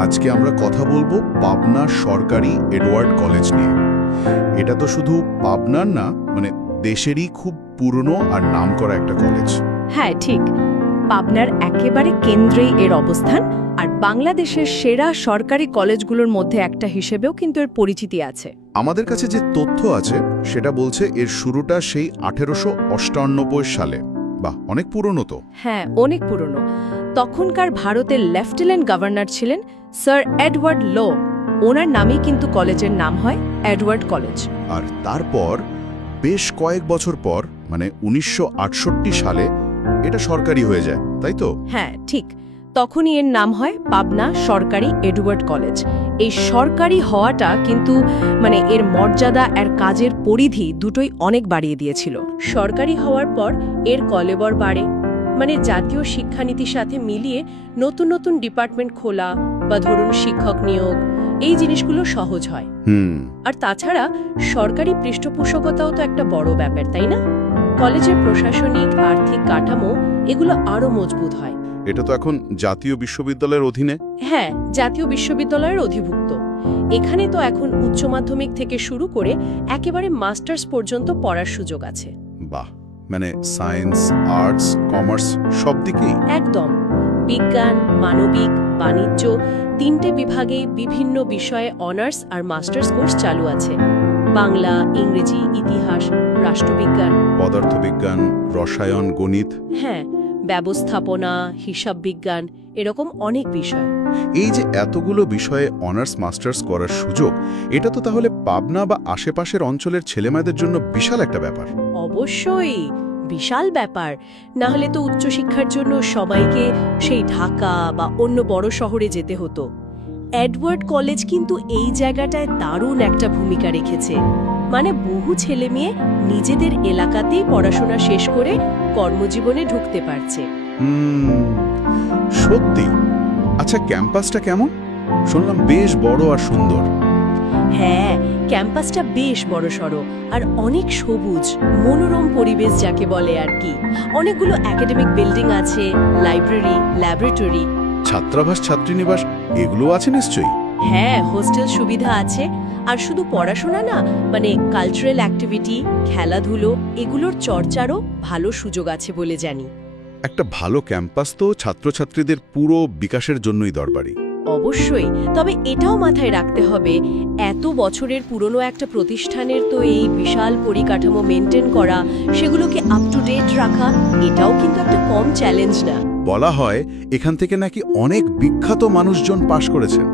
আজকে আমরা কথা বলবো পাবনা সরকারি এডওয়ার্ড কলেজ নিয়ে। এটা তো শুধু পাবনার না, দেশেরই খুব পুরনো আর নামকরা একটা কলেজ। হ্যাঁ, ঠিক। পাবনার একেবারে কেন্দ্রেই এর অবস্থান, আর বাংলাদেশের সেরা সরকারি কলেজগুলোর মধ্যে একটা হিসেবেও কিন্তু এর পরিচিতি আছে। আমাদের কাছে যে তথ্য আছে সেটা বলছে এর শুরুটা সেই 1898 সালে। বাহ, অনেক পুরনো তো। হ্যাঁ, অনেক পুরনো। তখনকার ভারতের লেফটেন্যান্ট গভর্নর ছিলেন স্যার এডওয়ার্ড লো। ওনার নামেই কিন্তু কলেজের নাম হয় এডওয়ার্ড কলেজ। আর তারপর বেশ কয়েক বছর পর 1968 সালে এটা সরকারি হয়ে যায়, তাই তো? হ্যাঁ, ঠিক। তখনই এর নাম হয় পাবনা সরকারি এডওয়ার্ড কলেজ। এই সরকারি হওয়াটা কিন্তু এর মর্যাদা আর কাজের পরিধি দুটোই অনেক বাড়িয়ে দিয়েছিল। সরকারি হওয়ার পর এর কলেবর বাড়ে, জাতীয় শিক্ষানীতির সাথে মিলিয়ে নতুন নতুন ডিপার্টমেন্ট খোলা বা ধরুন শিক্ষক নিয়োগ, এই জিনিসগুলো সহজ হয়। আর তাছাড়া সরকারি পৃষ্ঠপোষকতাও তো একটা বড় ব্যাপার, তাই না? কলেজের প্রশাসনিক আর্থিক কাঠামো এগুলো আরো মজবুত হয়। এটা তো এখন জাতীয় বিশ্ববিদ্যালয়ের অধীনে। হ্যাঁ, জাতীয় বিশ্ববিদ্যালয়ের অধিভুক্ত। এখানে তো এখন উচ্চ মাধ্যমিক থেকে শুরু করে একেবারে মাস্টার্স পর্যন্ত পড়ার সুযোগ আছে। বাহ, সায়েন্স, আর্টস, কমার্স সব দিকেই। একদম। বিজ্ঞান, মানবিক, বাণিজ্য তিনটে বিভাগে বিভিন্ন বিষয়ে অনার্স আর মাস্টার্স কোর্স চালু আছে। বাংলা, ইংরেজি, ইতিহাস, রাষ্ট্রবিজ্ঞান, পদার্থবিজ্ঞান, রসায়ন, গণিত। হ্যাঁ, ব্যবস্থাপনা, হিসাব বিজ্ঞান, এরকম অনেক বিষয়। এই যে এতগুলো বিষয়ে অনার্স মাস্টার্স করার সুযোগ, এটা তো তাহলে পাবনা বা আশেপাশের অঞ্চলের ছেলেমেয়েদের জন্য বিশাল একটা ব্যাপার। অবশ্যই বিশাল ব্যাপার। না হলে তো উচ্চশিক্ষার জন্য সবাইকে সেই ঢাকা বা অন্য বড় শহরে যেতে হতো। এডওয়ার্ড কলেজ কিন্তু এই জায়গাটায় দারুণ একটা ভূমিকা রেখেছে। বহু ছেলে মেয়ে নিজেদের এলাকাতেই পড়াশোনা শেষ করে কর্মজীবনে ঢুকতে পারছে। সত্যি। আচ্ছা, ক্যাম্পাসটা কেমন? শুনলাম বেশ বড় আর সুন্দর। হ্যাঁ, ক্যাম্পাসটা বেশ বড়সড় আর অনেক সবুজ, মনোরম পরিবেশ যাকে বলে আর কি। অনেকগুলো একাডেমিক বিল্ডিং আছে, লাইব্রেরি, ল্যাবরেটরি, ছাত্রাবাস, ছাত্রীনিবাস এগুলো আছে নিশ্চয়ই। হ্যাঁ, হোস্টেল সুবিধা আছে। আর শুধু পড়াশোনা না, কালচারাল অ্যাক্টিভিটি, খেলাধুলো এগুলোর চর্চারও ভালো সুযোগ আছে বলে জানি। একটা ভালো ক্যাম্পাস তো ছাত্রছাত্রীদের পুরো বিকাশের জন্যই দরকারি। অবশ্যই। তবে এটাও মাথায় রাখতে হবে, এত বছরের পুরনো একটা প্রতিষ্ঠানের তো এই বিশাল পরিকাঠামো মেনটেন করা, সেগুলোকে আপ টু ডেট রাখা, এটাও কিন্তু একটা কম চ্যালেঞ্জ না। বলা হয় এখান থেকে নাকি অনেক বিখ্যাত মানুষজন পাশ করেছেন।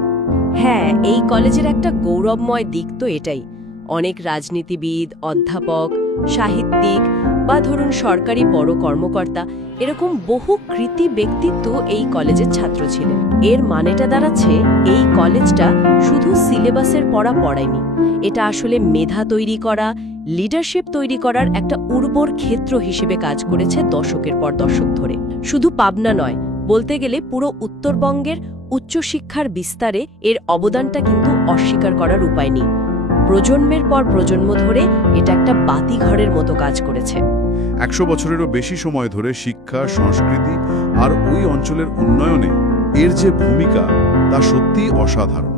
হ্যাঁ, এই কলেজের একটা গৌরবময় দিক তো এটাই। অনেক রাজনীতিবিদ, অধ্যাপক, সাহিত্যিক বা ধরুন সরকারি বড় কর্মকর্তা, এরকম বহু কৃতি ব্যক্তিত্ব এই কলেজের ছাত্র ছিলেন। এর মানেটা দাঁড়াচ্ছে এই কলেজটা শুধু সিলেবাসের পড়া পড়ায়নি, এটা আসলে মেধা তৈরি করা, লিডারশিপ তৈরি করার একটা উর্বর ক্ষেত্র হিসেবে কাজ করেছে দশকের পর দশক ধরে। শুধু পাবনা নয়, বলতে গেলে পুরো উত্তরবঙ্গের উচ্চশিক্ষার বিস্তারে এর অবদানটা কিন্তু অস্বীকার করার উপায় নেই। প্রজন্মের পর প্রজন্ম ধরে এটা একটা বাতিঘরের মতো কাজ করেছে। 100 বছরেরও বেশি সময় ধরে শিক্ষা, সংস্কৃতি আর ওই অঞ্চলের উন্নয়নে এর যে ভূমিকা, তা সত্যিই অসাধারণ।